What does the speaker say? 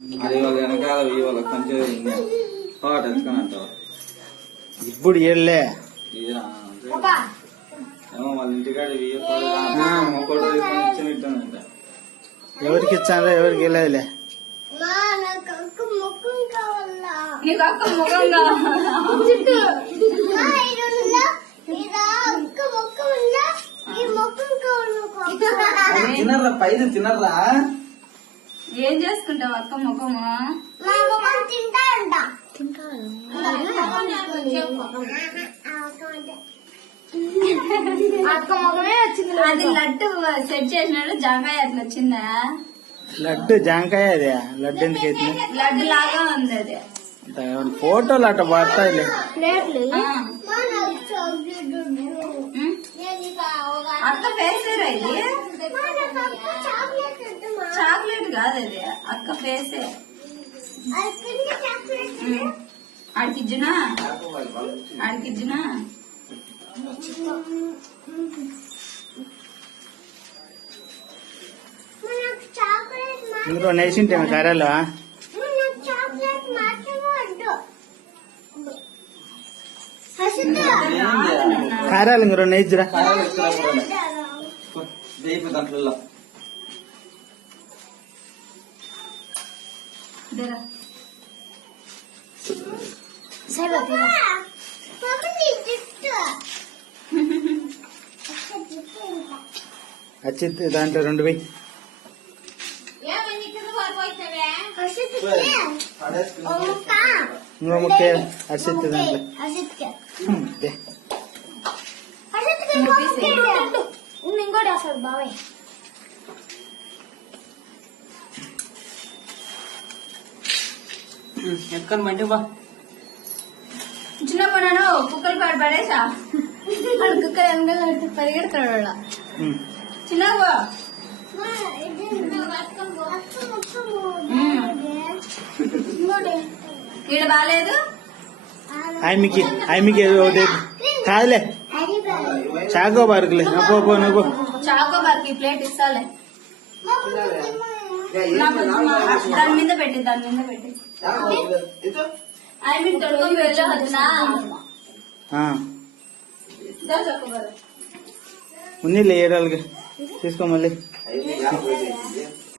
అది వాళ్ళ వెనకాల వాళ్ళ కొంచెం తెచ్చుకొని అంటారు. ఇప్పుడు ఏళ్ళే ఏమో వాళ్ళ ఇంటికాడ ఫోటో తీసుకొని ఇచ్చినట్టుందంట. ఎవరికి ఇచ్చానో ఎవరికి వెళ్ళదులే. తినర్రా పైన తినర్రా. ఏం చేసుకుంటావు అక్క ముఖము? అక్క ముఖమే వచ్చింది. అది లడ్డు సెట్ చేసినట్టు జాంకాయ అట్లా వచ్చిందా? లడ్డు జాంకాయ అదే లడ్డు ఎందుకు అయితే లడ్డు లాగా ఉంది అది. ఫోటోలు అట్ట పడతాయిలే. అక్క ఫేసేరా ఇది? చాక్లెట్ కాదు అది, అక్క ఫేసే. ఆడికిజ్జునా ఆడికిజ్జునా ఇంకో నేసింటే కర్రలు కారాలు ఇంక రెండు నేర్చురా. దాంట్లో అచ్చిత్ దాంట్లో రెండు పోయి ఇంకో ముక్కే అచ్చిత్ దాంట్లో ఇంకోటి అసలు బాబాయ్ ఎత్తుకొని మంటే బా. చిన్నప్పుడు నన్ను కుక్కలు పాటు పడేసా. కుక్కలు ఎంత పరిగెడతాడు చిన్నగా. ఈడ బాగాలేదు. ఆయమికి కాదులే చాకో బార్కులే పో నువ్వు. చాకో బార్కి ప్లేట్ ఇస్తాలే. దాని మీద పెట్టి ఆయన తొడుగు వెళ్ళవద్దునా ఉన్నిలే 7 తీసుకో మళ్ళీ.